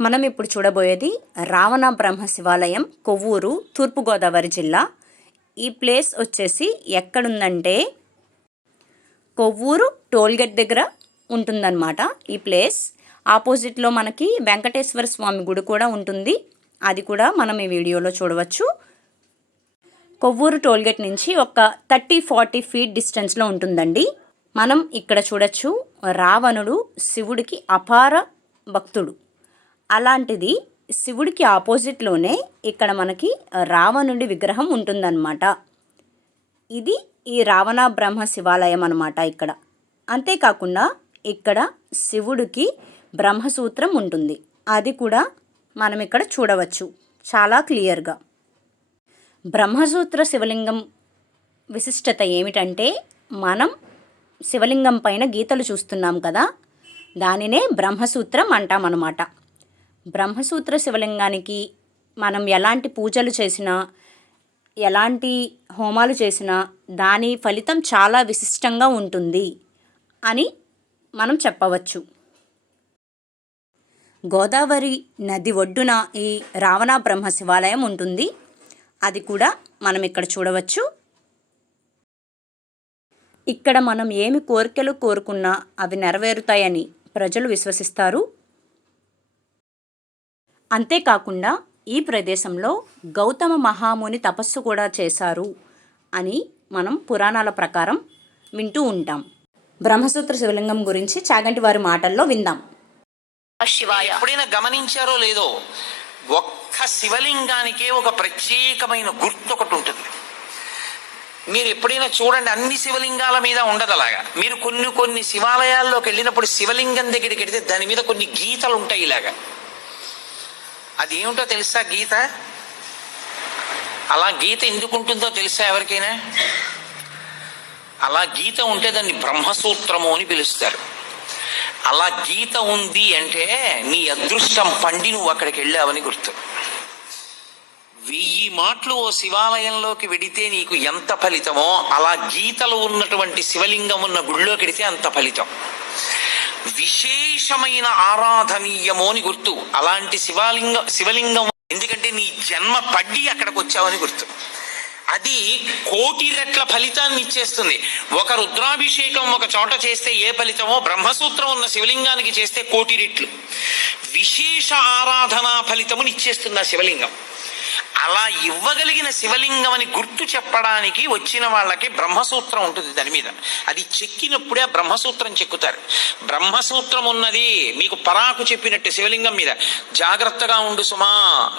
మనం ఇప్పుడు చూడబోయేది రావణ బ్రహ్మ శివాలయం కొవ్వూరు తూర్పుగోదావరి జిల్లా. ఈ ప్లేస్ వచ్చేసి ఎక్కడుందంటే కొవ్వూరు టోల్గేట్ దగ్గర ఉంటుందన్నమాట ఈ ప్లేస్. ఆపోజిట్లో మనకి వెంకటేశ్వర స్వామి గుడి కూడా ఉంటుంది. అది కూడా మనం ఈ వీడియోలో చూడవచ్చు. కొవ్వూరు టోల్గేట్ నుంచి ఒక థర్టీ ఫార్టీ ఫీట్ డిస్టెన్స్లో ఉంటుందండి. మనం ఇక్కడ చూడొచ్చు రావణుడు శివుడికి అపార భక్తుడు. అలాంటిది శివుడికి ఆపోజిట్లోనే ఇక్కడ మనకి రావణుడి విగ్రహం ఉంటుందన్నమాట. ఇది ఈ రావణ బ్రహ్మ శివాలయం అన్నమాట ఇక్కడ. అంతేకాకుండా ఇక్కడ శివుడికి బ్రహ్మసూత్రం ఉంటుంది. అది కూడా మనం ఇక్కడ చూడవచ్చు. చాలా క్లియర్గా. బ్రహ్మసూత్ర శివలింగం విశిష్టత ఏమిటంటే మనం శివలింగం పైన గీతలు చూస్తున్నాం కదా దానినే బ్రహ్మసూత్రం అంటామన్నమాట. బ్రహ్మసూత్ర శివలింగానికి మనం ఎలాంటి పూజలు చేసినా ఎలాంటి హోమాలు చేసినా దాని ఫలితం చాలా విశిష్టంగా ఉంటుంది అని మనం చెప్పవచ్చు. గోదావరి నది ఒడ్డున ఈ రావణ బ్రహ్మ శివాలయం ఉంటుంది. అది కూడా మనం ఇక్కడ చూడవచ్చు. ఇక్కడ మనం ఏమి కోరికలు కోరుకున్నా అవి నెరవేరుతాయని ప్రజలు విశ్వసిస్తారు. అంతేకాకుండా ఈ ప్రదేశంలో గౌతమ మహాముని తపస్సు కూడా చేశారు అని మనం పురాణాల ప్రకారం వింటూ ఉంటాం. బ్రహ్మసూత్ర శివలింగం గురించి చాగంటి వారి మాటల్లో విందాం. శివాయ ఎప్పుడైనా గమనించారో లేదో ఒక్క శివలింగానికే ఒక ప్రత్యేకమైన గుర్తు ఒకటి ఉంటుంది. మీరు ఎప్పుడైనా చూడండి అన్ని శివలింగాల మీద ఉండదు అలాగా. మీరు కొన్ని కొన్ని శివాలయాల్లోకి వెళ్ళినప్పుడు శివలింగం దగ్గరికి వెడితే దాని మీద కొన్ని గీతలు ఉంటాయి ఇలాగా. అది ఏమిటో తెలుసా గీత? అలా గీత ఎందుకు ఉంటుందో తెలుసా ఎవరికైనా? అలా గీత ఉంటే దాన్ని బ్రహ్మసూత్రము అని పిలుస్తారు. అలా గీత ఉంది అంటే నీ అదృష్టం పండి నువ్వు అక్కడికి వెళ్ళావని గుర్తు. వెయ్యి మాటలు ఓ శివాలయంలోకి వెడితే నీకు ఎంత ఫలితమో అలా గీతలు ఉన్నటువంటి శివలింగం ఉన్న గుళ్ళోకి వెడితే అంత ఫలితం. విశేషమైన ఆరాధనీయము అని గుర్తు. అలాంటి శివలింగం శివలింగం ఎందుకంటే నీ జన్మ పడ్డి అక్కడికి వచ్చావని గుర్తు. అది కోటి రెట్ల ఫలితాన్ని ఇచ్చేస్తుంది. ఒక రుద్రాభిషేకం ఒక చోట చేస్తే ఏ ఫలితమో బ్రహ్మసూత్రం ఉన్న శివలింగానికి చేస్తే కోటి రెట్లు. విశేష ఆరాధనా ఫలితముని ఇచ్చేస్తుంది ఆ శివలింగం. అలా ఇవ్వగలిగిన శివలింగం అని గుర్తు చెప్పడానికి వచ్చిన వాళ్ళకి బ్రహ్మసూత్రం ఉంటుంది దాని మీద. అది చెక్కినప్పుడే ఆ బ్రహ్మసూత్రం చెక్కుతారు. బ్రహ్మసూత్రం ఉన్నది మీకు పరాకు చెప్పినట్టు శివలింగం మీద. జాగ్రత్తగా ఉండు సుమా.